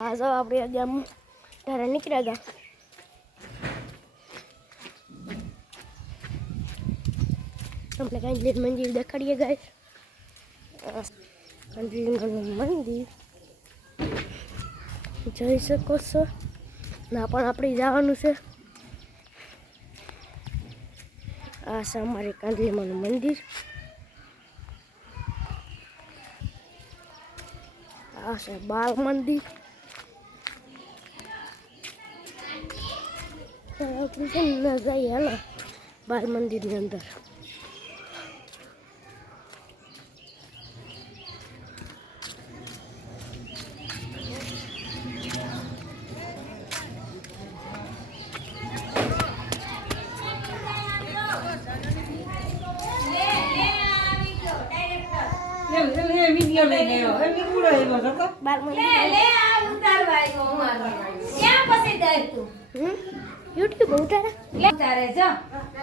आज આપણે ગામ તારે નીકળ્યા હતા આપણે કાંઈ મંદિર દેખાડીએ ગાઈસ કંડલીમાનું મંદિર જઈ શકો છો ના પણ આપણે જવાનું છે આ છે અમારે કંડલીમાનું મંદિર આ છે બાળ મંદિર આપણે જઈએ હાલો બાળ મંદિરની અંદર वीडियो ले गयो ए मीकुड़ो एવો હતો બાળ મંદિર લે આ ઉતારવાયો હું ક્યાં પછી જાય તું YouTube ઉતારે લે ઉતારે જો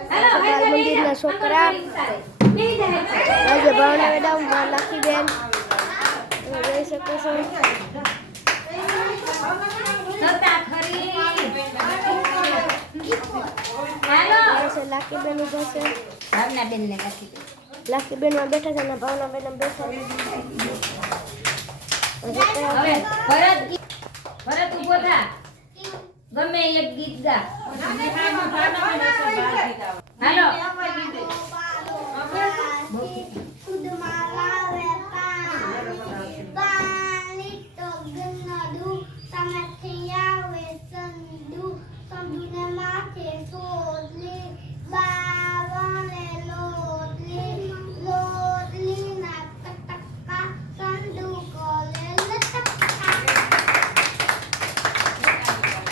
હાલો બાળ મંદિરના છોકરા બે જાય આજે ભાવના મેડમ માં લાખી બેન જોઈ શકો છો નતા ખરી હાલો છે લાખી બેન ઉભા છે ભાવના બેન ને કાકી લાખી બેન માં બેઠા છે અને ભાવના બેન બેઠા છે હવે ભરત ઉભો થા ગમે એક ગીત ગા હાલો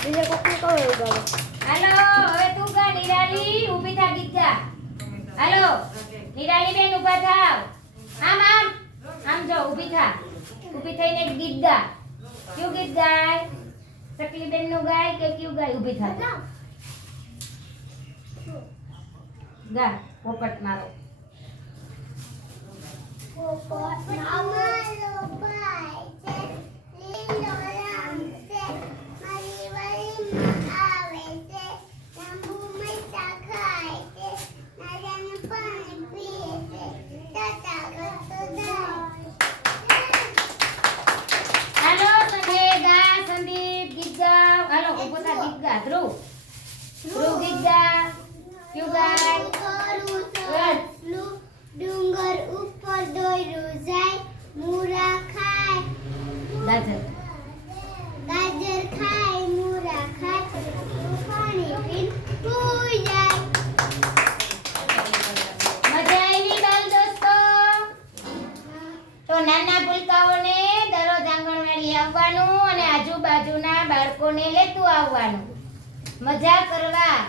બીજા કોકને કહો એવું ગાવે હાલો હવે તું ગા નિરાલી ઊભી થા ગીત ગા હાલો નિરાલી બેન ઊભા થાવ આમ જો ઊભી થા ઊભી થઈને એક ગીત ગા કયું ગીત ગાય ચકલી બેન નું ગાય કે કયું ગાય ઊભી થા ગા પોપટ મારો પોપટ અમારો ભાઈ છે લીલો રંગ છે મારી વાડીમાં આવે છે લાંબુ મરચાં ખાય છે નારિયેળનું પાણી પીએ છે ટાટા કરતો જાય હાલો સંદીપ ગા સંદીપ ગીત ગાવ હાલો ઊભો થા ગીત ગા ધ્રુવ ગીત ગા કયું ગાય ડુંગર ઉપર દોર્યું જાય મૂરા ખાય ગાજર ખાય મૂરા ખાય પાણી પીન સૂઈ જાય મજા આવી બાલ દોસ્તો તો નાના ભૂલકાઓને દરરોજ આંગણવાડી આવવાનું અને આજુબાજુના બાળકોને લેતું આવવાનું મજા કરવા